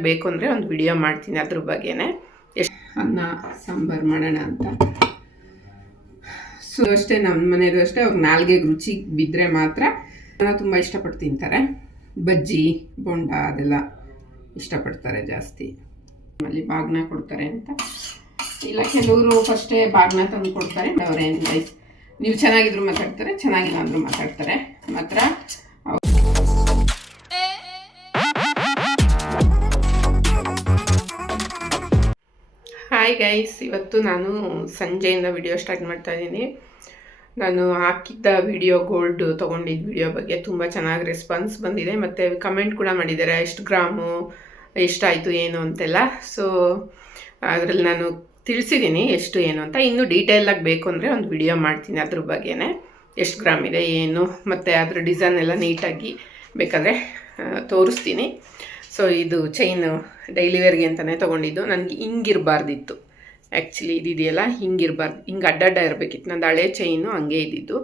ಡೀಟೇಲಾಗಿ ಬೇಕು ಅಂದರೆ ಒಂದು ವಿಡಿಯೋ ಮಾಡ್ತೀನಿ ಅದ್ರ ಬಗ್ಗೆನೇ. ಎಷ್ಟು ಅನ್ನ ಸಾಂಬಾರು ಮಾಡೋಣ ಅಂತ. ಸೊ ಅಷ್ಟೇ, ನಮ್ಮ ಮನೆಯದು ಅಷ್ಟೇ, ಅವ್ರಿಗೆ ನಾಲ್ಗೆಗೆ ರುಚಿ ಬಿದ್ದರೆ ಮಾತ್ರ ತುಂಬ ಇಷ್ಟಪಟ್ಟು ತಿಂತಾರೆ. ಬಜ್ಜಿ ಬೋಂಡ ಅದೆಲ್ಲ ಇಷ್ಟಪಡ್ತಾರೆ ಜಾಸ್ತಿ. ಅಲ್ಲಿ ಬಾಗ್ನ ಕೊಡ್ತಾರೆ ಅಂತ ಇಲ್ಲ, ಕೆಲವರು ಫಸ್ಟೇ ಬಾಗ್ನ ತಂದು ಕೊಡ್ತಾರೆ. ಅವ್ರೇನು ಗೈಸ್, ನೀವು ಚೆನ್ನಾಗಿದ್ರು ಮಾತಾಡ್ತಾರೆ, ಚೆನ್ನಾಗಿಲ್ಲ ಅಂದರೂ ಮಾತಾಡ್ತಾರೆ ಮಾತ್ರ. ಹಾಯ್ ಗೈಸ್, ಇವತ್ತು ನಾನು ಸಂಜೆಯಿಂದ ವಿಡಿಯೋ ಸ್ಟಾರ್ಟ್ ಮಾಡ್ತಾ ಇದ್ದೀನಿ. ನಾನು ಹಾಕಿದ್ದ ವಿಡಿಯೋ ಗೋಲ್ಡ್ ತೊಗೊಂಡಿದ್ದ ವಿಡಿಯೋ ಬಗ್ಗೆ ತುಂಬ ಚೆನ್ನಾಗಿ ರೆಸ್ಪಾನ್ಸ್ ಬಂದಿದೆ, ಮತ್ತು ಕಮೆಂಟ್ ಕೂಡ ಮಾಡಿದ್ದಾರೆ ಎಷ್ಟು ಗ್ರಾಮು, ಎಷ್ಟಾಯಿತು ಏನು ಅಂತೆಲ್ಲ. ಸೊ ಅದರಲ್ಲಿ ನಾನು ತಿಳಿಸಿದ್ದೀನಿ ಎಷ್ಟು ಏನು ಅಂತ. ಇನ್ನೂ ಡೀಟೇಲಾಗಿ ಬೇಕು ಅಂದರೆ ಒಂದು ವಿಡಿಯೋ ಮಾಡ್ತೀನಿ ಅದ್ರ ಬಗ್ಗೆನೇ, ಎಷ್ಟು ಗ್ರಾಮ್ ಇದೆ ಏನು, ಮತ್ತು ಅದ್ರ ಡಿಸೈನ್ ಎಲ್ಲ ನೀಟಾಗಿ ಬೇಕಾದರೆ ತೋರಿಸ್ತೀನಿ. ಸೊ ಇದು ಚೈನು ಡೈಲಿ ವೇರ್ಗೆ ಅಂತಲೇ ತೊಗೊಂಡಿದ್ದು. ನನಗೆ ಹಿಂಗಿರಬಾರ್ದಿತ್ತು ಆ್ಯಕ್ಚುಲಿ, ಇದಿದೆಯಲ್ಲ ಹಿಂಗಿರಬಾರ್ದು, ಹಿಂಗೆ ಅಡ್ಡಡ್ಡ ಇರಬೇಕಿತ್ತು. ನಂದು ಹಳೆ ಚೈನು ಹಂಗೆ ಇದ್ದಿದ್ದು.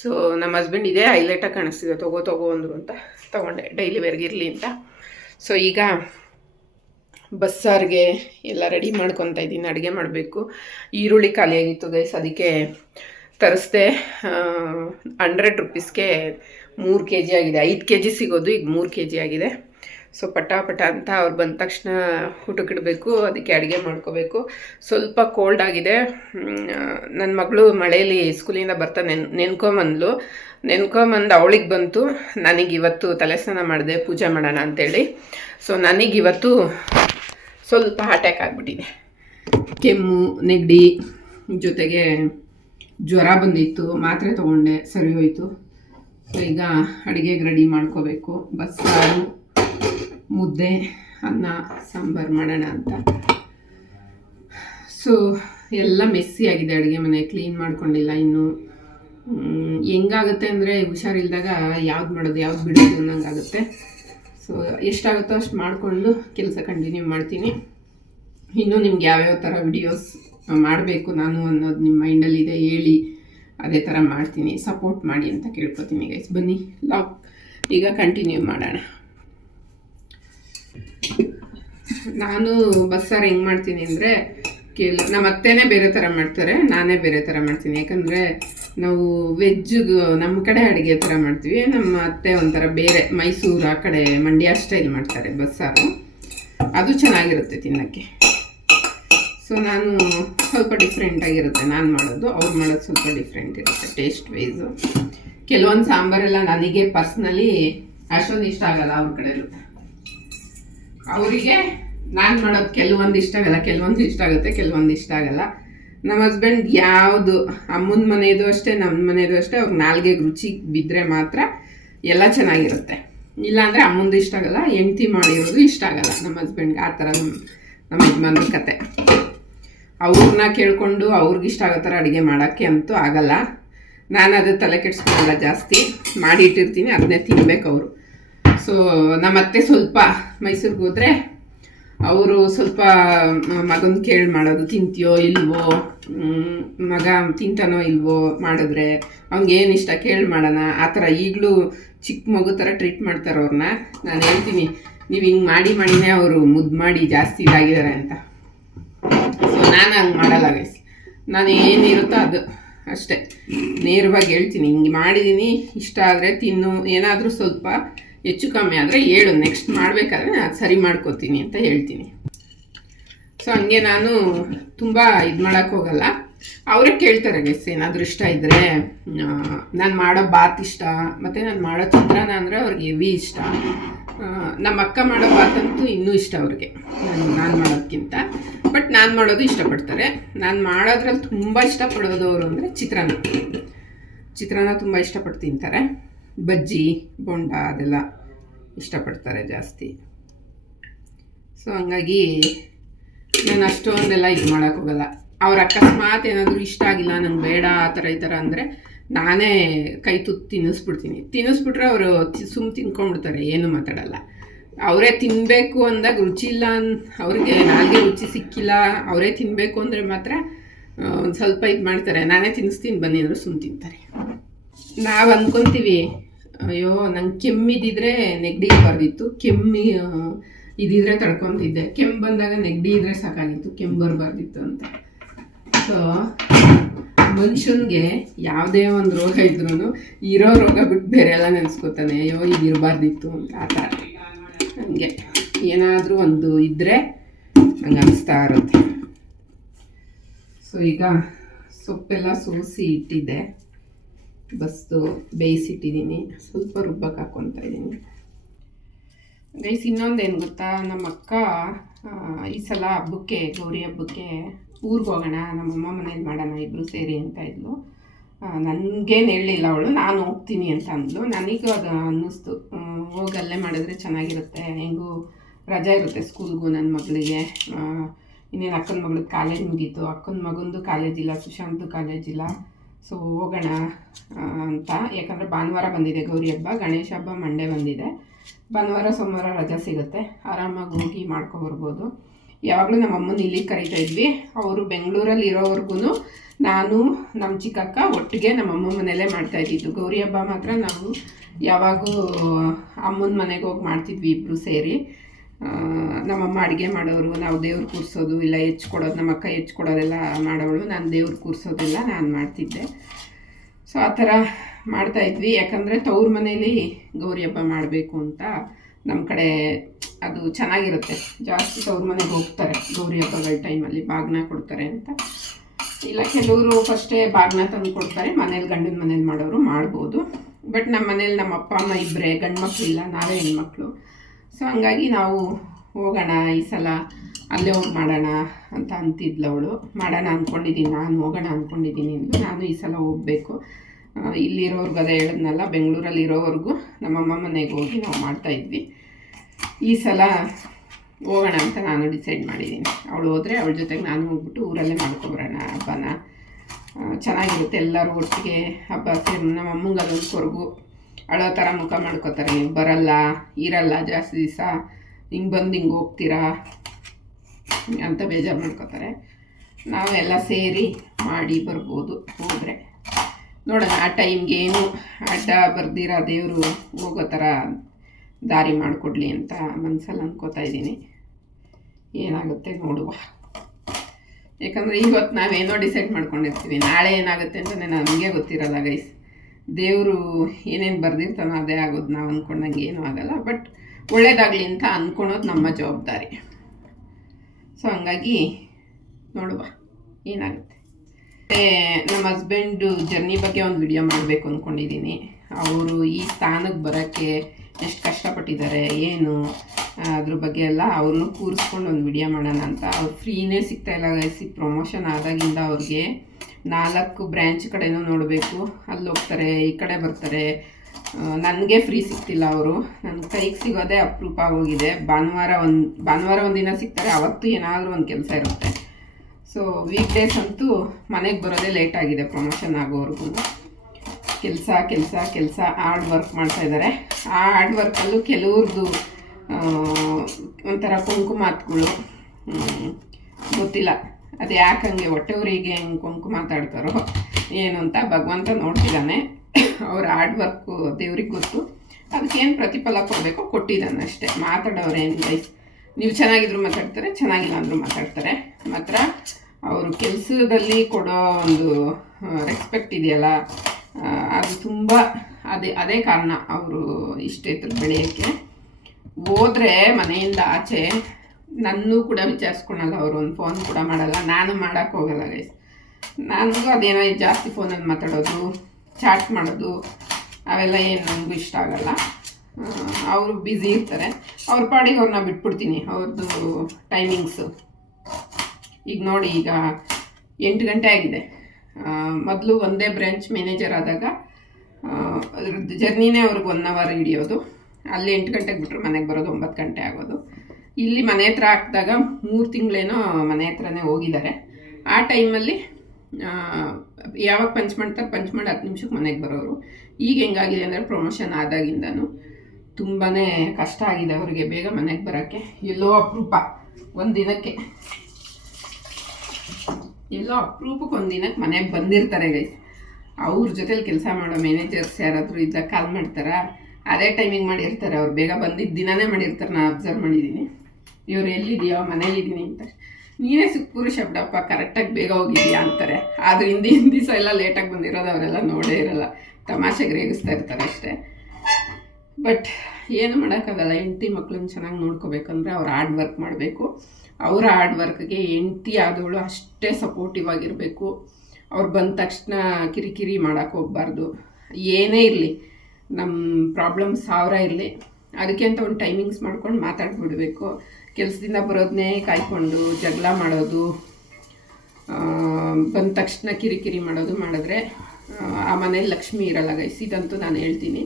ಸೊ ನಮ್ಮ ಹಸ್ಬೆಂಡ್ ಇದೇ ಹೈಲೈಟಾಗಿ ಕಾಣಿಸ್ತಿದೆ, ತಗೋ ಅಂದರು ಅಂತ ತೊಗೊಂಡೆ, ಡೈಲಿ ವೇರ್ಗೆ ಇರಲಿ ಅಂತ. ಸೊ ಈಗ ಬಸ್ಸಾರಿಗೆ ಎಲ್ಲ ರೆಡಿ ಮಾಡ್ಕೊತಾ ಇದ್ದೀನಿ, ಅಡುಗೆ ಮಾಡಬೇಕು. ಈರುಳ್ಳಿ ಖಾಲಿಯಾಗಿತ್ತು ಗೈಸ್, ಅದಕ್ಕೆ ತರಿಸ್ದೆ. 100 ರೂಪೀಸ್ಗೆ 3 kg ಆಗಿದೆ. 5 kg ಸಿಗೋದು, ಈಗ 3 kg ಆಗಿದೆ. ಸೊ ಪಟ ಅಂತ ಅವ್ರು ಬಂದ ತಕ್ಷಣ ಊಟಕ್ಕಿಡಬೇಕು, ಅದಕ್ಕೆ ಅಡುಗೆ ಮಾಡ್ಕೋಬೇಕು. ಸ್ವಲ್ಪ ಕೋಲ್ಡ್ ಆಗಿದೆ. ನನ್ನ ಮಗಳು ಮಳೆಯಲ್ಲಿ ಸ್ಕೂಲಿಂದ ಬರ್ತಾ ನೆನ್ಕೊಂಬಂದು ಅವಳಿಗೆ ಬಂತು. ನನಗಿವತ್ತು ತಲೆ ಸ್ನಾನ ಮಾಡಿದೆ, ಪೂಜೆ ಮಾಡೋಣ ಅಂತೇಳಿ. ಸೊ ನನಗಿವತ್ತು ಸ್ವಲ್ಪ ಅಟ್ಯಾಕ್ ಆಗಿಬಿಟ್ಟಿದೆ. ಕೆಮ್ಮು, ನೆಗಡಿ, ಜೊತೆಗೆ ಜ್ವರ ಬಂದಿತ್ತು. ಮಾತ್ರೆ ತೊಗೊಂಡೆ, ಸರಿ ಹೋಯಿತು. ಸೊ ಈಗ ಅಡುಗೆಗೆ ರೆಡಿ ಮಾಡ್ಕೋಬೇಕು. ಬಸ್ಸಾರು, ಮುದ್ದೆ, ಅನ್ನ ಸಾಂಬಾರು ಮಾಡೋಣ ಅಂತ. ಸೊ ಎಲ್ಲ ಮೆಸ್ಸಿ ಆಗಿದೆ ಅಡುಗೆ ಮನೆ, ಕ್ಲೀನ್ ಮಾಡ್ಕೊಂಡಿಲ್ಲ ಇನ್ನೂ. ಹೆಂಗಾಗುತ್ತೆ ಅಂದರೆ ಹುಷಾರಿಲ್ದಾಗ ಯಾವ್ದು ಮಾಡೋದು ಯಾವ್ದು ಬಿಡೋದು ಅನ್ನೋಂಗಾಗುತ್ತೆ. ಸೊ ಎಷ್ಟಾಗುತ್ತೋ ಅಷ್ಟು ಮಾಡಿಕೊಂಡು ಕೆಲಸ ಕಂಟಿನ್ಯೂ ಮಾಡ್ತೀನಿ. ಇನ್ನೂ ನಿಮ್ಗೆ ಯಾವ್ಯಾವ ಥರ ವಿಡಿಯೋಸ್ ಮಾಡಬೇಕು ನಾನು ಅನ್ನೋದು ನಿಮ್ಮ ಮೈಂಡಲ್ಲಿದೆ, ಹೇಳಿ ಅದೇ ಥರ ಮಾಡ್ತೀನಿ. ಸಪೋರ್ಟ್ ಮಾಡಿ ಅಂತ ಕೇಳ್ಕೊತೀನಿ ಗೈಸ್. ಬನ್ನಿ ಲಾಗ್ ಈಗ ಕಂಟಿನ್ಯೂ ಮಾಡೋಣ. ನಾನು ಬಸ್ಸಾರು ಹೆಂಗೆ ಮಾಡ್ತೀನಿ ಅಂದರೆ, ನಮ್ಮ ಅತ್ತೆನೇ ಬೇರೆ ಥರ ಮಾಡ್ತಾರೆ, ನಾನೇ ಬೇರೆ ಥರ ಮಾಡ್ತೀನಿ. ಯಾಕಂದರೆ ನಾವು ವೆಜ್ಜಿಗೆ ನಮ್ಮ ಕಡೆ ಅಡುಗೆ ಥರ ಮಾಡ್ತೀವಿ, ನಮ್ಮ ಅತ್ತೆ ಒಂಥರ ಬೇರೆ ಮೈಸೂರು ಆ ಕಡೆ ಮಂಡ್ಯ ಸ್ಟೈಲ್ ಮಾಡ್ತಾರೆ ಬಸ್ಸಾರು. ಅದು ಚೆನ್ನಾಗಿರುತ್ತೆ ತಿನ್ನೋಕ್ಕೆ. ಸೊ ನಾನು ಸ್ವಲ್ಪ ಡಿಫ್ರೆಂಟಾಗಿರುತ್ತೆ ನಾನು ಮಾಡೋದು, ಅವ್ರು ಮಾಡೋದು ಸ್ವಲ್ಪ ಡಿಫ್ರೆಂಟ್ ಇರುತ್ತೆ ಟೇಸ್ಟ್ ವೈಸು. ಕೆಲವೊಂದು ಸಾಂಬಾರೆಲ್ಲ ನನಗೆ ಪರ್ಸ್ನಲಿ ಅಷ್ಟೊಂದು ಇಷ್ಟ ಆಗಲ್ಲ, ಅವ್ರ ಕಡೆಯಲ್ಲೂ ಅವರಿಗೆ ನಾನು ಮಾಡೋದು ಕೆಲವೊಂದು ಇಷ್ಟ ಆಗಲ್ಲ, ಕೆಲವೊಂದು ಇಷ್ಟ ಆಗುತ್ತೆ, ಕೆಲವೊಂದು ಇಷ್ಟ ಆಗಲ್ಲ. ನಮ್ಮ ಹಸ್ಬೆಂಡ್ ಯಾವುದು ಅಮ್ಮನ ಮನೆಯದು ಅಷ್ಟೇ, ನಮ್ಮ ಮನೆಯದು ಅಷ್ಟೇ, ಅವ್ರಿಗೆ ನಾಲ್ಗೆಗೆ ರುಚಿ ಬಿದ್ದರೆ ಮಾತ್ರ ಎಲ್ಲ ಚೆನ್ನಾಗಿರುತ್ತೆ. ಇಲ್ಲಾಂದರೆ ಅಮ್ಮಂದು ಇಷ್ಟ ಆಗಲ್ಲ, ಹೆಂಡ್ತಿ ಮಾಡಿರೋದು ಇಷ್ಟ ಆಗಲ್ಲ ನಮ್ಮ ಹಸ್ಬೆಂಡ್ಗೆ. ಆ ಥರ ನಮ್ಮ ಯಜಮಾನ್ರ ಕತೆ. ಅವ್ರನ್ನ ಕೇಳಿಕೊಂಡು ಅವ್ರಿಗಿಷ್ಟ ಆಗೋ ಥರ ಅಡುಗೆ ಮಾಡೋಕ್ಕೆ ಅಂತೂ ಆಗಲ್ಲ. ನಾನು ಅದು ತಲೆ ಕೆಡಿಸ್ಕೊಳ್ಳಲ್ಲ, ಜಾಸ್ತಿ ಮಾಡಿ ಇಟ್ಟಿರ್ತೀನಿ, ಅದನ್ನೇ ತಿನ್ಬೇಕು ಅವರು. ಸೊ ನಮ್ಮತ್ತೆ ಸ್ವಲ್ಪ ಮೈಸೂರಿಗೆ ಹೋದರೆ ಅವರು ಸ್ವಲ್ಪ ಮಗನ ಕೇಳಿ ಮಾಡೋದು, ತಿಂತೀಯೋ ಇಲ್ವೋ, ಮಗ ತಿಂತಾನೋ ಇಲ್ವೋ ಮಾಡಿದ್ರೆ, ಅವ್ನಿಗೆ ಏನು ಇಷ್ಟ ಕೇಳಿ ಮಾಡೋಣ ಆ ಥರ. ಈಗಲೂ ಚಿಕ್ಕ ಮಗು ಥರ ಟ್ರೀಟ್ ಮಾಡ್ತಾರೆ ಅವ್ರನ್ನ. ನಾನು ಹೇಳ್ತೀನಿ, ನೀವು ಹಿಂಗೆ ಮಾಡಿನೇ ಅವರು ಮುದ್ದು ಮಾಡಿ ಜಾಸ್ತಿ ಇದಾಗಿದ್ದಾರೆ ಅಂತ. ಸೊ ನಾನು ಹಂಗೆ ಮಾಡಲ್ಲ ಗೈಸ್, ನಾನು ಏನಿರುತ್ತೋ ಅದು ಅಷ್ಟೇ ನೇರವಾಗಿ ಹೇಳ್ತೀನಿ. ಹಿಂಗೆ ಮಾಡಿದ್ದೀನಿ, ಇಷ್ಟ ಆದರೆ ತಿನ್ನು, ಏನಾದರೂ ಸ್ವಲ್ಪ ಹೆಚ್ಚು ಕಮ್ಮಿ ಆದರೆ ಹೇಳು, ನೆಕ್ಸ್ಟ್ ಮಾಡಬೇಕಾದ್ರೆ ನಾನು ಸರಿ ಮಾಡ್ಕೋತೀನಿ ಅಂತ ಹೇಳ್ತೀನಿ. ಸೊ ಹಂಗೆ ನಾನು ತುಂಬ ಇದು ಮಾಡೋಕ್ಕೆ ಹೋಗಲ್ಲ. ಅವರೇ ಕೇಳ್ತಾರೆ ಗೈಸ್, ಏನಾದರೂ ಇಷ್ಟ ಇದ್ದರೆ. ನಾನು ಮಾಡೋ ಬಾತ್ ಇಷ್ಟ, ಮತ್ತು ನಾನು ಮಾಡೋ ಚಿತ್ರಾನ್ನ ಅಂದರೆ ಅವ್ರಿಗೆ ಹೆವಿ ಇಷ್ಟ. ನಮ್ಮ ಅಕ್ಕ ಮಾಡೋ ಬಾತಂತೂ ಇನ್ನೂ ಇಷ್ಟ ಅವ್ರಿಗೆ ನಾನು ಮಾಡೋದಕ್ಕಿಂತ. ಬಟ್ ನಾನು ಮಾಡೋದು ಇಷ್ಟಪಡ್ತಾರೆ. ನಾನು ಮಾಡೋದ್ರಲ್ಲಿ ತುಂಬ ಇಷ್ಟಪಡೋದು ಅವರು ಅಂದರೆ ಚಿತ್ರಾನ್ನ ತುಂಬ ಇಷ್ಟಪಟ್ಟು ತಿಂತಾರೆ. ಬಜ್ಜಿ ಬೋಂಡ ಅದೆಲ್ಲ ಇಷ್ಟಪಡ್ತಾರೆ ಜಾಸ್ತಿ. ಸೊ ಹಂಗಾಗಿ ನಾನು ಅಷ್ಟೊಂದೆಲ್ಲ ಇದು ಮಾಡೋಕ್ಕೋಗಲ್ಲ. ಅವ್ರ ಅಕಸ್ಮಾತ್ ಏನಾದರೂ ಇಷ್ಟ ಆಗಿಲ್ಲ, ನಂಗೆ ಬೇಡ ಆ ಥರ ಈ ಥರ ಅಂದರೆ ನಾನೇ ಕೈ ತುತ್ತು ತಿನ್ನಿಸ್ಬಿಟ್ರೆ ಅವರು ತಿನ್ಕೊಂಡ್ಬಿಡ್ತಾರೆ, ಏನೂ ಮಾತಾಡಲ್ಲ. ಅವರೇ ತಿನ್ನಬೇಕು ಅಂದಾಗ ರುಚಿ ಇಲ್ಲ, ಅವ್ರಿಗೆ ನಾಲ್ಗೆ ರುಚಿ ಸಿಕ್ಕಿಲ್ಲ, ಅವರೇ ತಿನ್ನಬೇಕು ಅಂದರೆ ಮಾತ್ರ ಒಂದು ಸ್ವಲ್ಪ ಇದು ಮಾಡ್ತಾರೆ. ನಾನೇ ತಿನ್ನಿಸ್ತೀನಿ ಬನ್ನಿ ಅಂದರೂ ತಿಂತಾರೆ. ನಾವು ಅಂದ್ಕೊತೀವಿ, ಅಯ್ಯೋ ನಂಗೆ ಕೆಮ್ಮಿದ್ದಿದ್ರೆ ನೆಗಡಿ ಬರ್ದಿತ್ತು, ಇದಿದ್ರೆ ತಡ್ಕೊತಿದ್ದೆ. ಕೆಮ್ಮು ಬಂದಾಗ ನೆಗಡಿ ಇದ್ರೆ ಸಾಕಾಗಿತ್ತು, ಕೆಮ್ಮು ಬರಬಾರ್ದಿತ್ತು ಅಂತ. ಸೊ ಮನುಷ್ಯನಿಗೆ ಯಾವುದೇ ಒಂದು ರೋಗ ಇದ್ರೂ ಇರೋ ರೋಗ ಬಿಟ್ಟು ಬೇರೆ ಎಲ್ಲ ನೆನೆಸ್ಕೊತಾನೆ, ಅಯ್ಯೋ ಇದು ಇರಬಾರ್ದಿತ್ತು ಅಂತ. ಆ ಥರ ಹಂಗೆ ಏನಾದರೂ ಒಂದು ಇದ್ದರೆ ಹಂಗೆ ಅನಿಸ್ತಾ ಇರುತ್ತೆ. ಸೊ ಈಗ ಸೊಪ್ಪೆಲ್ಲ ಸೋಸಿ ಇಟ್ಟಿದ್ದೆ, ಬಸ್ದು ಬೇಯಿಸಿಟ್ಟಿದ್ದೀನಿ, ಸ್ವಲ್ಪ ರುಬ್ಬಕ್ಕೆ ಹಾಕ್ಕೊತಾ ಇದ್ದೀನಿ ಗೈಸ್. ಇನ್ನೊಂದೇನು ಗೊತ್ತಾ, ನಮ್ಮ ಅಕ್ಕ ಈ ಸಲ ಹಬ್ಬಕ್ಕೆ, ಗೌರಿ ಹಬ್ಬಕ್ಕೆ ಊರಿಗೆ ಹೋಗೋಣ, ನಮ್ಮಮ್ಮ ಮನೇಲಿ ಮಾಡೋಣ ಇಬ್ಬರು ಸೇರಿ ಅಂತ ಇದ್ಲು. ನನಗೇನು ಹೇಳಲಿಲ್ಲ ಅವಳು, ನಾನು ಹೋಗ್ತೀನಿ ಅಂತ ಅಂದ್ಲು. ನನಗೂ ಅದು ಅನ್ನಿಸ್ತು, ಹೋಗಲ್ಲೇ ಮಾಡಿದ್ರೆ ಚೆನ್ನಾಗಿರುತ್ತೆ, ಹೆಂಗೂ ರಜೆ ಇರುತ್ತೆ ಸ್ಕೂಲ್ಗೂ ನನ್ನ ಮಗಳಿಗೆ. ಇನ್ನೇನು ಅಕ್ಕನ ಮಗಳಿಗೆ ಕಾಲೇಜ್ ಮುಗೀತು, ಅಕ್ಕನ ಮಗಂದು ಕಾಲೇಜಿಲ್ಲ, ಸುಶಾಂತು ಕಾಲೇಜಿಲ್ಲ. ಸೊ ಹೋಗೋಣ ಅಂತ. ಯಾಕಂದರೆ ಭಾನುವಾರ ಬಂದಿದೆ ಗೌರಿ ಹಬ್ಬ, ಗಣೇಶ ಹಬ್ಬ ಮಂಡೇ ಬಂದಿದೆ. ಭಾನುವಾರ ಸೋಮವಾರ ರಜೆ ಸಿಗುತ್ತೆ, ಆರಾಮಾಗಿ ಹೋಗಿ ಮಾಡ್ಕೊಬರ್ಬೋದು. ಯಾವಾಗಲೂ ನಮ್ಮ ಅಮ್ಮನ ಇಲ್ಲಿಗೆ ಕರಿತಾ ಇದ್ವಿ. ಅವರು ಬೆಂಗಳೂರಲ್ಲಿ ಇರೋವರೆಗೂ ನಾನು ನಮ್ಮ ಚಿಕ್ಕಕ್ಕ ಒಟ್ಟಿಗೆ ನಮ್ಮಮ್ಮ ಮನೆಯಲ್ಲೇ ಮಾಡ್ತಾಯಿದ್ದಿದ್ದು. ಗೌರಿ ಹಬ್ಬ ಮಾತ್ರ ನಾವು ಯಾವಾಗೂ ಅಮ್ಮನ ಮನೆಗೆ ಹೋಗಿ ಮಾಡ್ತಿದ್ವಿ ಇಬ್ಬರು ಸೇರಿ. ನಮ್ಮಮ್ಮ ಅಡುಗೆ ಮಾಡೋರು, ನಾವು ದೇವ್ರು ಕೂರಿಸೋದು ಇಲ್ಲ ಹೆಚ್ಕೊಡೋದು, ನಮ್ಮ ಅಕ್ಕ ಹೆಚ್ಕೊಡೋದೆಲ್ಲ ಮಾಡೋಳು, ನಾನು ದೇವ್ರು ಕೂರಿಸೋದೆಲ್ಲ ನಾನು ಮಾಡ್ತಿದ್ದೆ. ಸೊ ಆ ಥರ ಮಾಡ್ತಾಯಿದ್ವಿ. ಯಾಕಂದರೆ ತವ್ರ ಮನೇಲಿ ಗೌರಿ ಹಬ್ಬ ಮಾಡಬೇಕು ಅಂತ ನಮ್ಮ ಕಡೆ ಅದು ಚೆನ್ನಾಗಿರುತ್ತೆ. ಜಾಸ್ತಿ ತವ್ರ ಮನೆಗೆ ಹೋಗ್ತಾರೆ ಗೌರಿ ಹಬ್ಬಗಳ ಟೈಮಲ್ಲಿ, ಬಾಗ್ನ ಕೊಡ್ತಾರೆ ಅಂತ. ಇಲ್ಲ ಕೆಲವರು ಫಸ್ಟೇ ಬಾಗ್ನ ತಂದು ಕೊಡ್ತಾರೆ, ಮನೇಲಿ ಗಂಡನ ಮನೇಲಿ ಮಾಡೋರು ಮಾಡ್ಬೋದು. ಬಟ್ ನಮ್ಮ ಮನೇಲಿ ನಮ್ಮ ಅಪ್ಪ ಅಮ್ಮ ಇಬ್ಬರೇ, ಗಂಡು ಮಕ್ಕಳು ಇಲ್ಲ, ನಾವೇ ಹೆಣ್ಮಕ್ಳು. ಸೊ ಹಂಗಾಗಿ ನಾವು ಹೋಗೋಣ ಈ ಸಲ ಅಲ್ಲೇ ಹೋಗಿ ಮಾಡೋಣ ಅಂತ ಅಂತಿದ್ಲು ಅವಳು. ಮಾಡೋಣ ಅಂದ್ಕೊಂಡಿದ್ದೀನಿ ನಾನು, ಹೋಗೋಣ ಅಂದ್ಕೊಂಡಿದ್ದೀನಿ ಅಂದ್ಲು. ನಾನು ಈ ಸಲ ಹೋಗಬೇಕು. ಇಲ್ಲಿರೋರ್ಗು ಅದೇ ಹೇಳಿದ್ನಲ್ಲ, ಬೆಂಗಳೂರಲ್ಲಿ ಇರೋವರೆಗೂ ನಮ್ಮಮ್ಮ ಮನೆಗೆ ಹೋಗಿ ನಾವು ಮಾಡ್ತಾಯಿದ್ವಿ. ಈ ಸಲ ಹೋಗೋಣ ಅಂತ ನಾನು ಡಿಸೈಡ್ ಮಾಡಿದ್ದೀನಿ. ಅವಳು ಹೋದರೆ ಅವಳ ಜೊತೆಗೆ ನಾನು ಹೋಗ್ಬಿಟ್ಟು ಊರಲ್ಲೇ ಮಾಡ್ಕೊಬರೋಣ ಹಬ್ಬನ. ಚೆನ್ನಾಗಿರುತ್ತೆ ಎಲ್ಲರೂ ಒಟ್ಟಿಗೆ ಹಬ್ಬ ಸೇರಿ. ನಮ್ಮ ಅಮ್ಮಂಗೆ ಅದೊಂದು ಕೊರಗು, ಅಳೋ ಥರ ಮುಖ ಮಾಡ್ಕೋತಾರೆ, ನೀವು ಬರಲ್ಲ ಇರಲ್ಲ ಜಾಸ್ತಿ ದಿವಸ, ಹಿಂಗೆ ಬಂದು ಹಿಂಗೆ ಹೋಗ್ತೀರಾ ಅಂತ ಬೇಜಾರು ಮಾಡ್ಕೋತಾರೆ. ನಾವೆಲ್ಲ ಸೇರಿ ಮಾಡಿ ಬರ್ಬೋದು ಹೋದರೆ. ನೋಡೋಣ ಆ ಟೈಮ್ಗೆ ಏನು ಅಡ್ಡ ಬರ್ದಿರ ದೇವರು ಹೋಗೋ ಥರ ದಾರಿ ಮಾಡಿಕೊಡ್ಲಿ ಅಂತ ಮನಸ್ಸಲ್ಲಿ ಅಂದ್ಕೋತಾ ಇದ್ದೀನಿ. ಏನಾಗುತ್ತೆ ನೋಡುವ. ಯಾಕಂದರೆ ಇವತ್ತು ನಾವೇನೋ ಡಿಸೈಡ್ ಮಾಡ್ಕೊಂಡಿರ್ತೀವಿ, ನಾಳೆ ಏನಾಗುತ್ತೆ ಅಂತಲೇ ನಮಗೆ ಗೊತ್ತಿರಲ್ಲ ಗೈಸ್. ದೇವರು ಏನೇನು ಬರ್ದಿರ್ತಾನೋ ಅದೇ ಆಗೋದು, ನಾವು ಅಂದ್ಕೊಂಡಂಗೆ ಏನೂ ಆಗೋಲ್ಲ. ಬಟ್ ಒಳ್ಳೇದಾಗಲಿ ಅಂತ ಅಂದ್ಕೊಳೋದು ನಮ್ಮ ಜವಾಬ್ದಾರಿ. ಸೊ ಹಂಗಾಗಿ ನೋಡುವ ಏನಾಗುತ್ತೆ. ಮತ್ತು ನಮ್ಮ ಹಸ್ಬೆಂಡು ಜರ್ನಿ ಬಗ್ಗೆ ಒಂದು ವಿಡಿಯೋ ಮಾಡಬೇಕು ಅಂದ್ಕೊಂಡಿದ್ದೀನಿ. ಅವರು ಈ ಸ್ಥಾನಕ್ಕೆ ಬರೋಕ್ಕೆ ಎಷ್ಟು ಕಷ್ಟಪಟ್ಟಿದ್ದಾರೆ ಏನು ಅದ್ರ ಬಗ್ಗೆ ಎಲ್ಲ ಅವ್ರನ್ನೂ ಕೂರಿಸ್ಕೊಂಡು ಒಂದು ವಿಡಿಯೋ ಮಾಡೋಣ ಅಂತ. ಅವ್ರು ಫ್ರೀನೇ ಸಿಗ್ತಾಯಿಲ್ಲ ಗೈಸ್. ಪ್ರಮೋಷನ್ ಆದಾಗಿಂದ ಅವ್ರಿಗೆ 4 ಬ್ರ್ಯಾಂಚ್ ಕಡೆನೂ ನೋಡಬೇಕು, ಅಲ್ಲಿ ಹೋಗ್ತಾರೆ ಈ ಕಡೆ ಬರ್ತಾರೆ. ನನಗೆ ಫ್ರೀ ಸಿಗ್ತಿಲ್ಲ ಅವರು, ನನ್ನ ಕೈಗೆ ಸಿಗೋದೇ ಅಪರೂಪ ಆಗೋಗಿದೆ. ಭಾನುವಾರ ಒಂದಿನ ಸಿಗ್ತಾರೆ, ಅವತ್ತು ಏನಾದರೂ ಒಂದು ಕೆಲಸ ಇರುತ್ತೆ. ಸೊ ವೀಕ್ ಡೇಸ್ ಅಂತೂ ಮನೆಗೆ ಬರೋದೇ ಲೇಟ್ ಆಗಿದೆ ಪ್ರಮೋಷನ್ ಆಗೋವರೆಗೂ. ಕೆಲಸ ಹಾರ್ಡ್ ವರ್ಕ್ ಮಾಡ್ತಾಯಿದ್ದಾರೆ. ಆ ಹಾರ್ಡ್ ವರ್ಕಲ್ಲೂ ಕೆಲವ್ರದ್ದು ಒಂಥರ ಕುಂಕುಮಾತ್ಗಳು ಗೊತ್ತಿಲ್ಲ, ಅದು ಯಾಕೆ ಹಂಗೆ ಹೊಟ್ಟೆವರಿಗೆ ಹೆಂಗೆ ಕುಂಕುಮ ಮಾತಾಡ್ತಾರೋ ಏನು ಅಂತ ಭಗವಂತ ನೋಡ್ತಿದ್ದಾನೆ. ಅವ್ರ ಹಾರ್ಡ್ ವರ್ಕು ದೇವ್ರಿಗೆ ಗೊತ್ತು. ಅದಕ್ಕೇನು ಪ್ರತಿಫಲ ಕೊಡಬೇಕೋ ಕೊಟ್ಟಿದ್ದಾನೆ ಅಷ್ಟೇ. ಮಾತಾಡೋರೇನು ಗೈಸ್, ನೀವು ಚೆನ್ನಾಗಿದ್ರು ಮಾತಾಡ್ತಾರೆ, ಚೆನ್ನಾಗಿಲ್ಲ ಅಂದರೂ ಮಾತಾಡ್ತಾರೆ. ಮಾತ್ರ ಅವರು ಕೆಲಸದಲ್ಲಿ ಕೊಡೋ ಒಂದು ರೆಸ್ಪೆಕ್ಟ್ ಇದೆಯಲ್ಲ, ಅದು ತುಂಬ ಅದೇ ಕಾರಣ ಅವರು ಇಷ್ಟೇ ಬೆಳೆಯೋಕ್ಕೆ. ಹೋದರೆ ಮನೆಯಿಂದ ಆಚೆ ನನ್ನೂ ಕೂಡ ವಿಚಾರಿಸ್ಕೊಳಲ್ಲ, ಅವರು ಒಂದು ಫೋನ್ ಕೂಡ ಮಾಡಲ್ಲ, ನಾನು ಮಾಡೋಕ್ಕೆ ಹೋಗಲ್ಲ ಗೈಸ್. ನನಗೂ ಅದೇನೋ ಜಾಸ್ತಿ ಫೋನಲ್ಲಿ ಮಾತಾಡೋದು, ಚಾಟ್ ಮಾಡೋದು ಅವೆಲ್ಲ ಏನು ನನಗೂ ಇಷ್ಟ ಆಗಲ್ಲ. ಅವರು ಬ್ಯುಸಿ ಇರ್ತಾರೆ, ಅವ್ರ ಪಾಡಿಗೆ ಅವ್ರನ್ನ ಬಿಟ್ಬಿಡ್ತೀನಿ. ಅವ್ರದ್ದು ಟೈಮಿಂಗ್ಸು ಈಗ ನೋಡಿ, ಈಗ 8 ಗಂಟೆ ಆಗಿದೆ. ಮೊದಲು ಒಂದೇ ಬ್ರಾಂಚ್ ಮ್ಯಾನೇಜರ್ ಆದಾಗ ಅದ್ರದ್ದು ಜರ್ನಿನೇ ಅವ್ರಿಗೆ 1 ಅವರ್ ಹಿಡಿಯೋದು. ಅಲ್ಲಿ 8 ಗಂಟೆಗೆ ಬಿಟ್ಟರು ಮನೆಗೆ ಬರೋದು 9 ಗಂಟೆ ಆಗೋದು. ಇಲ್ಲಿ ಮನೆ ಹತ್ರ ಹಾಕಿದಾಗ 3 ತಿಂಗಳೇನೋ ಮನೆ ಹತ್ರನೇ ಹೋಗಿದ್ದಾರೆ. ಆ ಟೈಮಲ್ಲಿ ಯಾವಾಗ ಪಂಚ್ ಮಾಡಿ 10 ನಿಮಿಷಕ್ಕೆ ಮನೆಗೆ ಬರೋರು. ಈಗ ಹೆಂಗಾಗಿದೆ ಅಂದರೆ ಪ್ರಮೋಷನ್ ಆದಾಗಿಂದನೂ ತುಂಬಾ ಕಷ್ಟ ಆಗಿದೆ ಅವರಿಗೆ ಬೇಗ ಮನೆಗೆ ಬರೋಕ್ಕೆ. ಎಲ್ಲೋ ಅಪರೂಪಕ್ಕೆ ಒಂದಿನಕ್ಕೆ ಮನೆಗೆ ಬಂದಿರ್ತಾರೆ ಗೈಸ್. ಅವ್ರ ಜೊತೆಲಿ ಕೆಲಸ ಮಾಡೋ ಮ್ಯಾನೇಜರ್ಸ್ ಯಾರಾದರೂ ಇದ್ದಾಗ ಕಾಲ್ ಮಾಡ್ತಾರಾ, ಅದೇ ಟೈಮಿಂಗ್ ಮಾಡಿರ್ತಾರೆ. ಅವ್ರು ಬೇಗ ಬಂದಿದ್ದ ದಿನವೇ ಮಾಡಿರ್ತಾರೆ, ನಾನು ಅಬ್ಸರ್ವ್ ಮಾಡಿದ್ದೀನಿ. ಇವ್ರು ಎಲ್ಲಿದೆಯೋ ಮನೇಲಿದ್ದೀನಿ ಅಂತ, ನೀನೇ ಪುರುಷ ಬಿಡಪ್ಪ ಕರೆಕ್ಟಾಗಿ ಬೇಗ ಹೋಗಿದ್ಯಾ ಅಂತಾರೆ. ಆದರೆ ಹಿಂದಿನ ದಿವಸ ಎಲ್ಲ ಲೇಟಾಗಿ ಬಂದಿರೋದು ಅವರೆಲ್ಲ ನೋಡೇ ಇರೋಲ್ಲ, ತಮಾಷೆಗೆ ರೇಗಿಸ್ತಾ ಇರ್ತಾರೆ ಅಷ್ಟೇ. ಬಟ್ ಏನು ಮಾಡೋಕ್ಕಾಗಲ್ಲ, ಹೆಂಡತಿ ಮಕ್ಕಳನ್ನ ಚೆನ್ನಾಗಿ ನೋಡ್ಕೋಬೇಕಂದ್ರೆ ಅವ್ರು ಹಾರ್ಡ್ ವರ್ಕ್ ಮಾಡಬೇಕು. ಅವರ ಹಾರ್ಡ್ ವರ್ಕ್ಗೆ ಹೆಂಡತಿ ಆದವಳು ಅಷ್ಟೇ ಸಪೋರ್ಟಿವ್ ಆಗಿರಬೇಕು. ಅವ್ರು ಬಂದ ತಕ್ಷಣ ಕಿರಿಕಿರಿ ಮಾಡೋಕ್ಕೆ ಹೋಗ್ಬಾರ್ದು. ಏನೇ ಇರಲಿ, ನಮ್ಮ ಪ್ರಾಬ್ಲಮ್ 1000 ಇರಲಿ, ಅದಕ್ಕೆ ಅಂತ ಒಂದು ಟೈಮಿಂಗ್ಸ್ ಮಾಡ್ಕೊಂಡು ಮಾತಾಡ್ಬಿಡ್ಬೇಕು. ಕೆಲಸದಿಂದ ಬರೋದನ್ನೇ ಕಾಯ್ಕೊಂಡು ಜಗಳ ಮಾಡೋದು, ಬಂದ ತಕ್ಷಣ ಕಿರಿಕಿರಿ ಮಾಡೋದು ಮಾಡಿದ್ರೆ ಆ ಮನೇಲಿ ಲಕ್ಷ್ಮಿ ಇರಲ್ಲ ಗೈಸ್. ಇದಂತೂ ನಾನು ಹೇಳ್ತೀನಿ.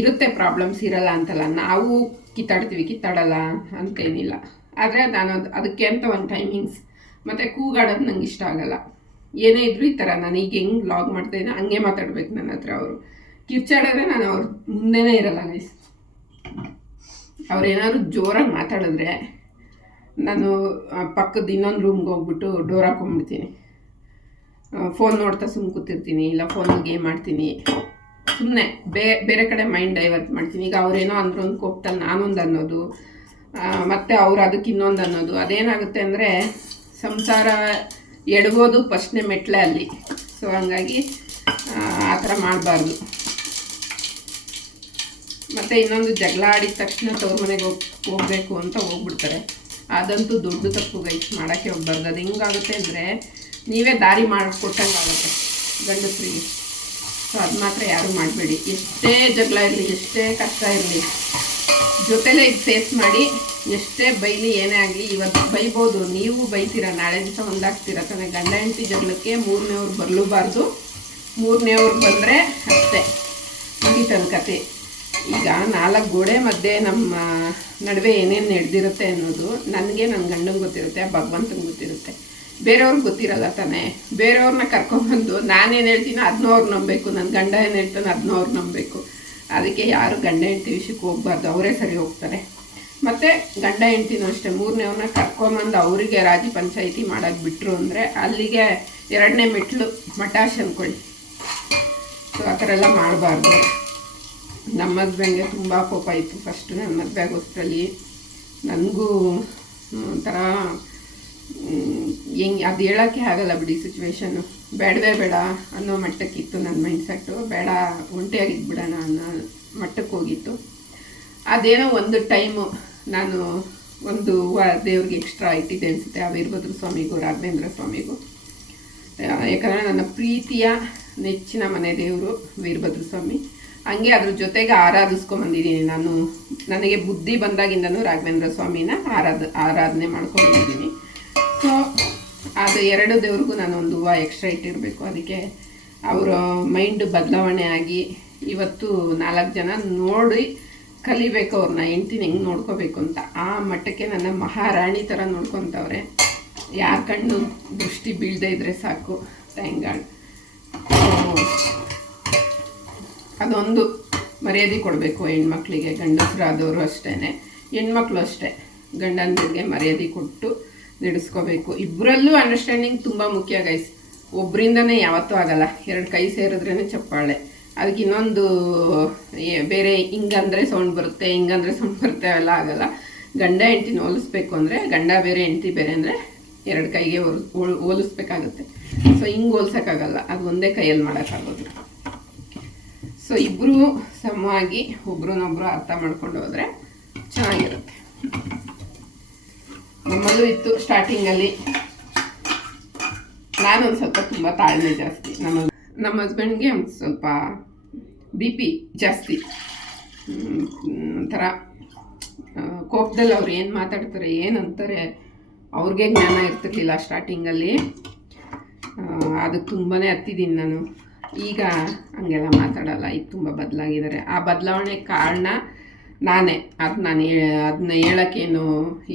ಇರುತ್ತೆ ಪ್ರಾಬ್ಲಮ್ಸ್, ಇರಲ್ಲ ಅಂತಲ್ಲ, ನಾವು ಕಿತ್ತಾಡಲ್ಲ ಅಂತೇನಿಲ್ಲ. ಆದರೆ ನಾನು ಅದಕ್ಕೆ ಅಂತ ಒಂದು ಟೈಮಿಂಗ್ಸ್ ಮತ್ತು ಕೂಗಾಡೋದು ನಂಗೆ ಇಷ್ಟ ಆಗಲ್ಲ. ಏನೇ ಇದ್ರೂ ಈ ಥರ ನಾನು ಈಗ ಹೆಂಗೆ ವ್ಲಾಗ್ ಮಾಡ್ತಾಯಿದ್ದೆ ಹಂಗೆ ಮಾತಾಡ್ಬೇಕು ನನ್ನ ಹತ್ರ. ಅವರು ಕಿರ್ಚಾಡಿದ್ರೆ ನಾನು ಅವ್ರ ಮುಂದೆನೇ ಇರಲ್ಲ ಗೈಸ್. ಅವ್ರೇನಾದ್ರು ಜೋರಾಗಿ ಮಾತಾಡಿದ್ರೆ ನಾನು ಪಕ್ಕದ ಇನ್ನೊಂದು ರೂಮ್ಗೆ ಹೋಗ್ಬಿಟ್ಟು ಡೋರ್ ಹಾಕೊಂಡ್ಬಿಡ್ತೀನಿ. ಫೋನ್ ನೋಡ್ತಾ ಸುಮ್ಮನೆ ಕೂತಿರ್ತೀನಿ, ಇಲ್ಲ ಫೋನಲ್ಲಿ ಗೇಮ್ ಮಾಡ್ತೀನಿ, ಸುಮ್ಮನೆ ಬೇರೆ ಕಡೆ ಮೈಂಡ್ ಡೈವರ್ಟ್ ಮಾಡ್ತೀನಿ. ಈಗ ಅವ್ರೇನೋ ಅಂದ್ರೊಂದು ಕೋಪ್ತಲ್ಲಿ ನಾನೊಂದು ಅನ್ನೋದು, ಮತ್ತು ಅವ್ರು ಅದಕ್ಕೆ ಇನ್ನೊಂದು ಅನ್ನೋದು, ಅದೇನಾಗುತ್ತೆ ಅಂದರೆ ಸಂಸಾರ ಎಡ್ಬೋದು ಫಸ್ಟ್ನೇ ಮೆಟ್ಲೆ ಅಲ್ಲಿ. ಸೊ ಹಂಗಾಗಿ ಆ ಥರ ಮಾಡಬಾರ್ದು. ಮತ್ತು ಇನ್ನೊಂದು ಜಗಳ ಆಡಿದ ತಕ್ಷಣ ತವ್ರ ಮನೆಗೆ ಹೋಗಬೇಕು ಅಂತ ಹೋಗ್ಬಿಡ್ತಾರೆ. ಅದಂತೂ ದೊಡ್ಡ ತಪ್ಪು ಗೈಸ್, ಮಾಡೋಕ್ಕೆ ಹೋಗ್ಬಾರ್ದು. ಅದು ಹೆಂಗಾಗುತ್ತೆ ಅಂದರೆ ನೀವೇ ದಾರಿ ಮಾಡಿಕೊಟ್ಟಂಗೆ ಆಗುತ್ತೆ ಗಂಡಸರಿಗೆ. ಸೊ ಅದು ಮಾತ್ರ ಯಾರೂ ಮಾಡಬೇಡಿ. ಎಷ್ಟೇ ಜಗಳ ಇರಲಿ, ಎಷ್ಟೇ ಕಷ್ಟ ಇರಲಿ, ಜೊತೆಲೇ ಇದು ಫೇಸ್ ಮಾಡಿ. ಎಷ್ಟೇ ಬೈಲಿ ಏನೇ ಆಗಲಿ, ಇವತ್ತು ಬೈಬೋದು, ನೀವು ಬೈತೀರ, ನಾಳೆ ದಿವಸ ಒಂದಾಗ್ತೀರ ತಾನೆ. ಗಂಡ ಹೆಂಡತಿ ಜಗಳಕ್ಕೆ 3ನೇವ್ರು ಬರಲೂಬಾರ್ದು. 3ನೇವ್ರು ಬಂದರೆ ಅಷ್ಟೇ ಮುಗಿತನ ಕತೆ. ಈಗ 4 ಗೋಡೆ ಮಧ್ಯೆ ನಮ್ಮ ನಡುವೆ ಏನೇನು ನಡೆದಿರುತ್ತೆ ಅನ್ನೋದು ನನಗೆ ನನ್ನ ಗಂಡಂಗೆ ಗೊತ್ತಿರುತ್ತೆ, ಭಗವಂತಂಗೆ ಗೊತ್ತಿರುತ್ತೆ. ಬೇರೆಯವ್ರಿಗೆ ಗೊತ್ತಿರಲ್ಲ ತಾನೆ. ಬೇರೆಯವ್ರನ್ನ ಕರ್ಕೊಂಡ್ಬಂದು ನಾನೇನು ಹೇಳ್ತೀನೋ ಅದನ್ನೂ ಅವ್ರು ನಂಬಬೇಕು, ನನ್ನ ಗಂಡ ಏನು ಹೇಳ್ತಾನೋ ಅದನ್ನೂ ಅವ್ರು ನಂಬಬೇಕು. ಅದಕ್ಕೆ ಯಾರು ಗಂಡ ಹೆಂಡತಿ ವಿಷಯಕ್ಕೆ ಹೋಗ್ಬಾರ್ದು, ಅವರೇ ಸರಿ ಹೋಗ್ತಾರೆ. ಮತ್ತು ಗಂಡ ಹೆಂಡ್ತಿನೂ ಅಷ್ಟೇ, 3ನೇವ್ರನ್ನ ಕರ್ಕೊಂಬಂದು ಅವರಿಗೆ ರಾಜಿ ಪಂಚಾಯಿತಿ ಮಾಡೋಕ್ಕೆ ಬಿಟ್ಟರು ಅಂದರೆ ಅಲ್ಲಿಗೆ 2ನೇ ಮೆಟ್ಲು ಮಟಾಶ್ ಅಂದ್ಕೊಳ್ಳಿ. ಸೊ ಆ ಥರ ಎಲ್ಲ ಮಾಡಬಾರ್ದು. ನಮ್ಮ ಹಸ್ಬೆಂಡ್ಗೆ ತುಂಬ ಕೋಪ ಇತ್ತು ಫಸ್ಟು ನನ್ನ ಮದುವೆ ಆಗೋಷ್ಟರಲ್ಲಿ. ನನಗೂ ಒಂಥರ ಹೆಂಗೆ ಅದು ಹೇಳೋಕ್ಕೆ ಆಗಲ್ಲ ಬಿಡಿ, ಸಿಚುವೇಶನ್ನು ಬೇಡವೇ ಬೇಡ ಅನ್ನೋ ಮಟ್ಟಕ್ಕಿತ್ತು ನನ್ನ ಮೈಂಡ್ಸೆಟ್ಟು. ಬೇಡ, ಒಂಟಿಯಾಗಿದ್ಬಿಡೋಣ ಅನ್ನೋ ಮಟ್ಟಕ್ಕೆ ಹೋಗಿತ್ತು. ಅದೇನೋ ಒಂದು ಟೈಮು ನಾನು ಒಂದು ದೇವ್ರಿಗೆ ಎಕ್ಸ್ಟ್ರಾ ಇಟ್ಟಿದ್ದೆ ಅನಿಸುತ್ತೆ, ಆ ವೀರಭದ್ರ ಸ್ವಾಮಿಗೂ ರಾಘವೇಂದ್ರ ಸ್ವಾಮಿಗೂ. ಯಾಕಂದರೆ ನನ್ನ ಪ್ರೀತಿಯ ನೆಚ್ಚಿನ ಮನೆ ದೇವರು ವೀರಭದ್ರ ಸ್ವಾಮಿ. ಹಂಗೆ ಅದ್ರ ಜೊತೆಗೆ ಆರಾಧಿಸ್ಕೊಂಬಂದಿದ್ದೀನಿ ನಾನು. ನನಗೆ ಬುದ್ಧಿ ಬಂದಾಗಿಂದನೂ ರಾಘವೇಂದ್ರ ಸ್ವಾಮಿನ ಆರಾಧನೆ ಮಾಡ್ಕೊಂಡಿದ್ದೀನಿ. ಸೊ ಅದು 2 ದೇವ್ರಿಗೂ ನಾನು ಒಂದು ಹೂವು ಎಕ್ಸ್ಟ್ರಾ ಇಟ್ಟಿರಬೇಕು. ಅದಕ್ಕೆ ಅವರ ಮೈಂಡ್ ಬದಲಾವಣೆ ಆಗಿ ಇವತ್ತು 4 ಜನ ನೋಡಿ ಕಲಿಬೇಕು ಅವ್ರನ್ನ, ಹೆಂಡ್ತಿನ ಹೆಂಗೆ ನೋಡ್ಕೋಬೇಕು ಅಂತ. ಆ ಮಟ್ಟಕ್ಕೆ ನನ್ನ ಮಹಾರಾಣಿ ಥರ ನೋಡ್ಕೊತವ್ರೆ. ಯಾರ ಕಣ್ಣು ದೃಷ್ಟಿ ಬೀಳದೇ ಇದ್ದರೆ ಸಾಕು. Thank god. ಅದೊಂದು ಮರ್ಯಾದೆ ಕೊಡಬೇಕು ಹೆಣ್ಮಕ್ಳಿಗೆ. ಗಂಡಸರಾದವರು ಅಷ್ಟೇ, ಹೆಣ್ಮಕ್ಳು ಅಷ್ಟೇ, ಗಂಡಂದಿರಿಗೆ ಮರ್ಯಾದೆ ಕೊಟ್ಟು ನಡೆಸ್ಕೋಬೇಕು. ಇಬ್ಬರಲ್ಲೂ ಅಂಡರ್ಸ್ಟ್ಯಾಂಡಿಂಗ್ ತುಂಬ ಮುಖ್ಯ ಗೈಸ್. ಒಬ್ಬರಿಂದನೇ ಯಾವತ್ತೂ ಆಗಲ್ಲ, 2 ಕೈ ಸೇರಿದ್ರೇ ಚಪ್ಪಾಳೆ. ಅದಕ್ಕೆ ಇನ್ನೊಂದು ಬೇರೆ ಹಿಂಗಂದರೆ ಸೌಂಡ್ ಬರುತ್ತೆ, ಹಿಂಗಂದರೆ ಸೌಂಡ್ ಬರುತ್ತೆ, ಅವೆಲ್ಲ ಆಗಲ್ಲ. ಗಂಡ ಹೆಂಡ್ತಿನ ಹೋಲಿಸ್ಬೇಕು ಅಂದರೆ ಗಂಡ ಬೇರೆ ಹೆಂಡ್ತಿ ಬೇರೆ ಅಂದರೆ 2 ಕೈಗೆ ಹೋಲಿಸ್ಬೇಕಾಗುತ್ತೆ. ಸೊ ಹಿಂಗೆ ಹೋಲ್ಸೋಕ್ಕಾಗಲ್ಲ, ಅದು ಒಂದೇ ಕೈಯಲ್ಲಿ ಮಾಡೋಕ್ಕಾಗೋದು. ಸೊ ಇಬ್ಬರು ಸಮವಾಗಿ ಒಬ್ರನ್ನೊಬ್ರು ಅರ್ಥ ಮಾಡ್ಕೊಂಡು ಹೋದರೆ ಚೆನ್ನಾಗಿರುತ್ತೆ. ನಮ್ಮಲ್ಲೂ ಇತ್ತು ಸ್ಟಾರ್ಟಿಂಗಲ್ಲಿ. ನಾನು ಒಂದು ಸ್ವಲ್ಪ ತುಂಬ ತಾಳ್ಮೆ ಜಾಸ್ತಿ. ನಮ್ಮ ಹಸ್ಬೆಂಡ್ಗೆ ಒಂದು ಸ್ವಲ್ಪ BP ಜಾಸ್ತಿ. ಒಂಥರ ಕೋಪದಲ್ಲಿ ಅವ್ರು ಏನು ಮಾತಾಡ್ತಾರೆ, ಏನಂತಾರೆ ಅವ್ರಿಗೆ ಜ್ಞಾನ ಇರ್ತಿರ್ಲಿಲ್ಲ ಸ್ಟಾರ್ಟಿಂಗಲ್ಲಿ. ಅದಕ್ಕೆ ತುಂಬಾ ಹತ್ತಿದ್ದೀನಿ ನಾನು. ಈಗ ಹಂಗೆಲ್ಲ ಮಾತಾಡಲ್ಲ, ಈಗ ತುಂಬ ಬದಲಾಗಿದ್ದಾರೆ. ಆ ಬದಲಾವಣೆ ಕಾರಣ ನಾನೇ. ಅದನ್ನ ಹೇಳೋಕ್ಕೇನು